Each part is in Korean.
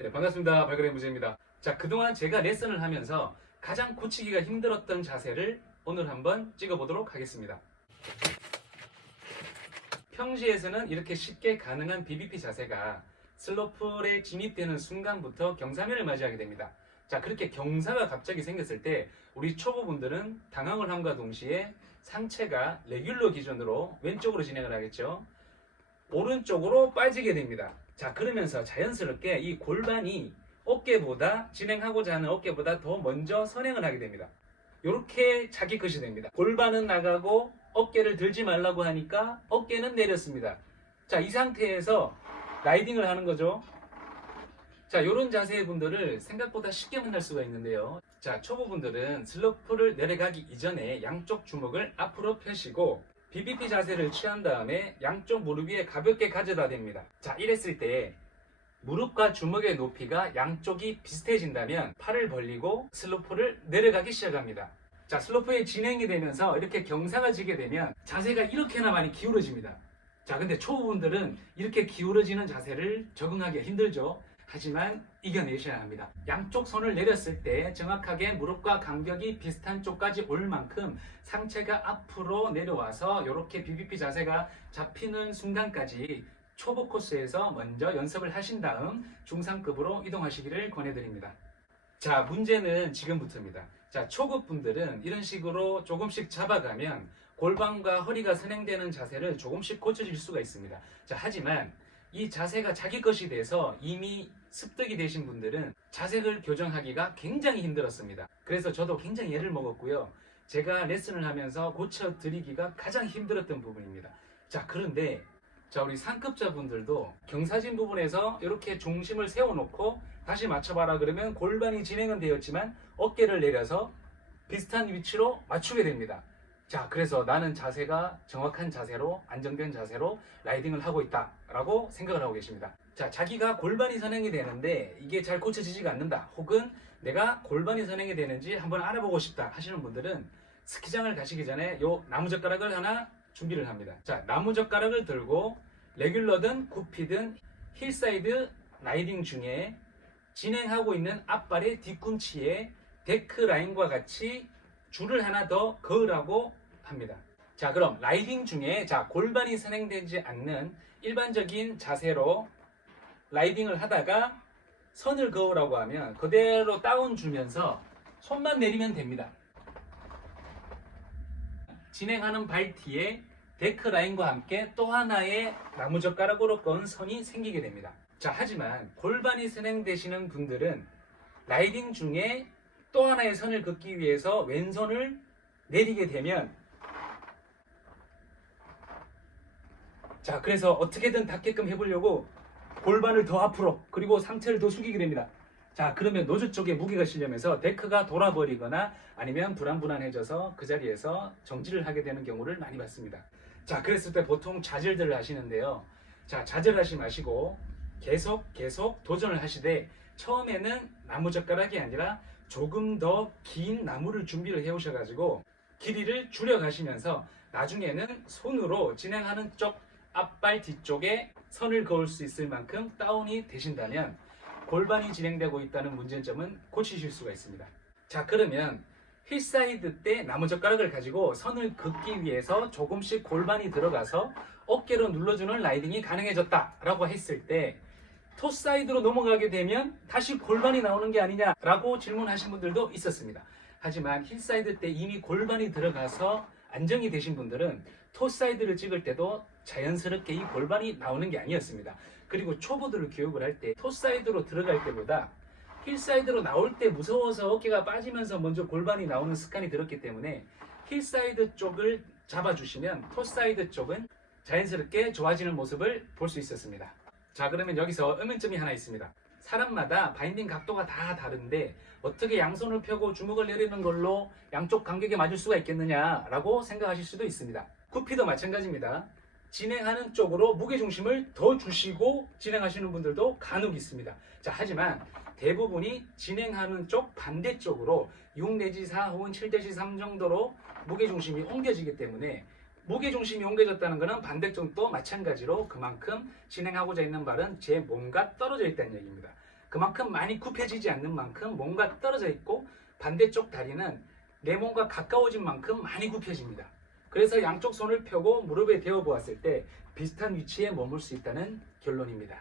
네, 반갑습니다. 발걸음의 무제입니다. 자, 그동안 제가 레슨을 하면서 가장 고치기가 힘들었던 자세를 오늘 한번 찍어보도록 하겠습니다. 평시에서는 이렇게 쉽게 가능한 BBP 자세가 슬로플에 진입되는 순간부터 경사면을 맞이하게 됩니다. 자, 그렇게 경사가 갑자기 생겼을 때 우리 초보분들은 당황을 함과 동시에 상체가 레귤러 기준으로 왼쪽으로 진행을 하겠죠. 오른쪽으로 빠지게 됩니다. 자, 그러면서 자연스럽게 이 골반이 어깨보다 진행하고자 하는 어깨보다 더 먼저 선행을 하게 됩니다. 이렇게 자기 것이 됩니다. 골반은 나가고 어깨를 들지 말라고 하니까 어깨는 내렸습니다. 자, 이 상태에서 라이딩을 하는 거죠. 자, 이런 자세의 분들을 생각보다 쉽게 만날 수가 있는데요. 자, 초보분들은 슬로프를 내려가기 이전에 양쪽 주먹을 앞으로 펴시고 BBP 자세를 취한 다음에 양쪽 무릎 위에 가볍게 가져다 댑니다. 자, 이랬을 때 무릎과 주먹의 높이가 양쪽이 비슷해진다면 팔을 벌리고 슬로프를 내려가기 시작합니다. 자, 슬로프에 진행이 되면서 이렇게 경사가 지게 되면 자세가 이렇게나 많이 기울어집니다. 자, 근데 초보분들은 이렇게 기울어지는 자세를 적응하기가 힘들죠. 하지만 이겨내셔야 합니다. 양쪽 손을 내렸을 때 정확하게 무릎과 간격이 비슷한 쪽까지 올 만큼 상체가 앞으로 내려와서 이렇게 BBP 자세가 잡히는 순간까지 초보 코스에서 먼저 연습을 하신 다음 중상급으로 이동하시기를 권해드립니다. 자, 문제는 지금부터입니다. 자, 초급분들은 이런 식으로 조금씩 잡아가면 골반과 허리가 선행되는 자세를 조금씩 고쳐질 수가 있습니다. 자, 하지만 이 자세가 자기 것이 돼서 이미 습득이 되신 분들은 자세를 교정하기가 굉장히 힘들었습니다. 그래서 저도 굉장히 애를 먹었고요. 제가 레슨을 하면서 고쳐드리기가 가장 힘들었던 부분입니다. 자, 그런데 우리 상급자분들도 경사진 부분에서 이렇게 중심을 세워놓고 다시 맞춰봐라 그러면 골반이 진행은 되었지만 어깨를 내려서 비슷한 위치로 맞추게 됩니다. 자, 그래서 나는 자세가 정확한 자세로 안정된 자세로 라이딩을 하고 있다 라고 생각을 하고 계십니다. 자, 자기가 골반이 선행이 되는데 이게 잘 고쳐지지가 않는다, 혹은 내가 골반이 선행이 되는지 한번 알아보고 싶다 하시는 분들은 스키장을 가시기 전에 요 나무젓가락을 하나 준비를 합니다. 자, 나무젓가락을 들고 레귤러든 구피든 힐사이드 라이딩 중에 진행하고 있는 앞발의 뒤꿈치에 데크 라인과 같이 줄을 하나 더 그으라고 합니다. 자, 그럼 라이딩 중에 골반이 선행되지 않는 일반적인 자세로 라이딩을 하다가 선을 그으라고 하면 그대로 다운 주면서 손만 내리면 됩니다. 진행하는 발 뒤에 데크 라인과 함께 또 하나의 나무젓가락으로 그은 선이 생기게 됩니다. 자, 하지만 골반이 선행되시는 분들은 라이딩 중에 또 하나의 선을 긋기 위해서 왼손을 내리게 되면, 자, 그래서 어떻게든 닿게끔 해보려고 골반을 더 앞으로 그리고 상체를 더 숙이게 됩니다. 자, 그러면 노즈 쪽에 무게가 실려면서 데크가 돌아버리거나 아니면 불안해져서 그 자리에서 정지를 하게 되는 경우를 많이 봤습니다. 자, 그랬을 때 보통 좌절들을 하시는데요. 자, 좌절하지 마시고 계속 도전을 하시되 처음에는 나무젓가락이 아니라 조금 더 긴 나무를 준비를 해 오셔가지고 길이를 줄여 가시면서 나중에는 손으로 진행하는 쪽 앞발 뒤쪽에 선을 그을 수 있을 만큼 다운이 되신다면 골반이 진행되고 있다는 문제점은 고치실 수가 있습니다. 자, 그러면 힐사이드 때 나무젓가락을 가지고 선을 긋기 위해서 조금씩 골반이 들어가서 어깨로 눌러주는 라이딩이 가능해졌다 라고 했을 때 토사이드로 넘어가게 되면 다시 골반이 나오는 게 아니냐 라고 질문하신 분들도 있었습니다. 하지만 힐사이드 때 이미 골반이 들어가서 안정이 되신 분들은 토사이드를 찍을 때도 자연스럽게 이 골반이 나오는 게 아니었습니다. 그리고 초보들을 교육을 할 때 토사이드로 들어갈 때보다 힐사이드로 나올 때 무서워서 어깨가 빠지면서 먼저 골반이 나오는 습관이 들었기 때문에 힐사이드 쪽을 잡아주시면 토사이드 쪽은 자연스럽게 좋아지는 모습을 볼 수 있었습니다. 자, 그러면 여기서 의문점이 하나 있습니다. 사람마다 바인딩 각도가 다 다른데 어떻게 양손을 펴고 주먹을 내리는 걸로 양쪽 간격에 맞을 수가 있겠느냐 라고 생각하실 수도 있습니다. 구피도 마찬가지입니다. 진행하는 쪽으로 무게중심을 더 주시고 진행하시는 분들도 간혹 있습니다. 자, 하지만 대부분이 진행하는 쪽 반대쪽으로 6 내지 4 혹은 7-3 정도로 무게중심이 옮겨지기 때문에 무게중심이 옮겨졌다는 것은 반대쪽도 마찬가지로 그만큼 진행하고자 있는 발은 제 몸과 떨어져 있다는 얘기입니다. 그만큼 많이 굽혀지지 않는 만큼 몸과 떨어져 있고 반대쪽 다리는 내 몸과 가까워진 만큼 많이 굽혀집니다. 그래서 양쪽 손을 펴고 무릎에 대어 보았을 때 비슷한 위치에 머물 수 있다는 결론입니다.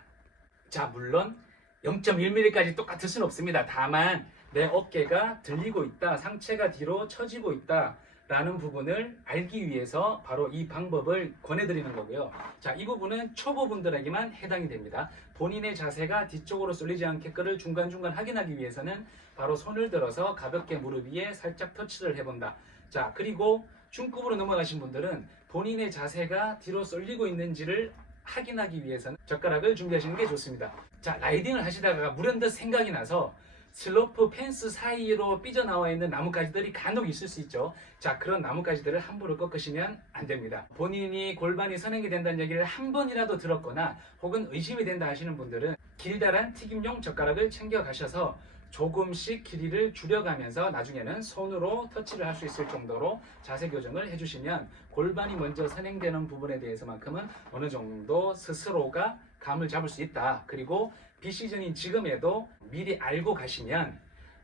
자, 물론 0.1mm까지 똑같을 수는 없습니다. 다만 내 어깨가 들리고 있다, 상체가 뒤로 처지고 있다 라는 부분을 알기 위해서 바로 이 방법을 권해드리는 거고요. 자, 이 부분은 초보분들에게만 해당이 됩니다. 본인의 자세가 뒤쪽으로 쏠리지 않게끔 중간중간 확인하기 위해서는 바로 손을 들어서 가볍게 무릎 위에 살짝 터치를 해본다. 자, 그리고 중급으로 넘어가신 분들은 본인의 자세가 뒤로 쏠리고 있는지를 확인하기 위해서는 젓가락을 준비하시는 게 좋습니다. 자, 라이딩을 하시다가 물연듯 생각이 나서 슬로프 펜스 사이로 삐져나와 있는 나뭇가지들이 간혹 있을 수 있죠. 자, 그런 나뭇가지들을 함부로 꺾으시면 안 됩니다. 본인이 골반이 선행이 된다는 얘기를 한 번이라도 들었거나 혹은 의심이 된다 하시는 분들은 길다란 튀김용 젓가락을 챙겨 가셔서 조금씩 길이를 줄여가면서 나중에는 손으로 터치를 할 수 있을 정도로 자세 교정을 해주시면 골반이 먼저 선행되는 부분에 대해서만큼은 어느 정도 스스로가 감을 잡을 수 있다. 그리고 비시즌인 지금에도 미리 알고 가시면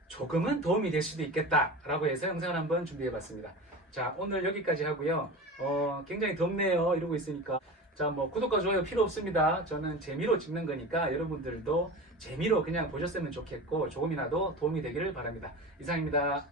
조금은 도움이 될 수도 있겠다 라고 해서 영상을 한번 준비해 봤습니다. 자, 오늘 여기까지 하고요. 굉장히 덥네요 이러고 있으니까. 자, 뭐 구독과 좋아요 필요 없습니다. 저는 재미로 찍는 거니까 여러분들도 재미로 그냥 보셨으면 좋겠고 조금이라도 도움이 되기를 바랍니다. 이상입니다.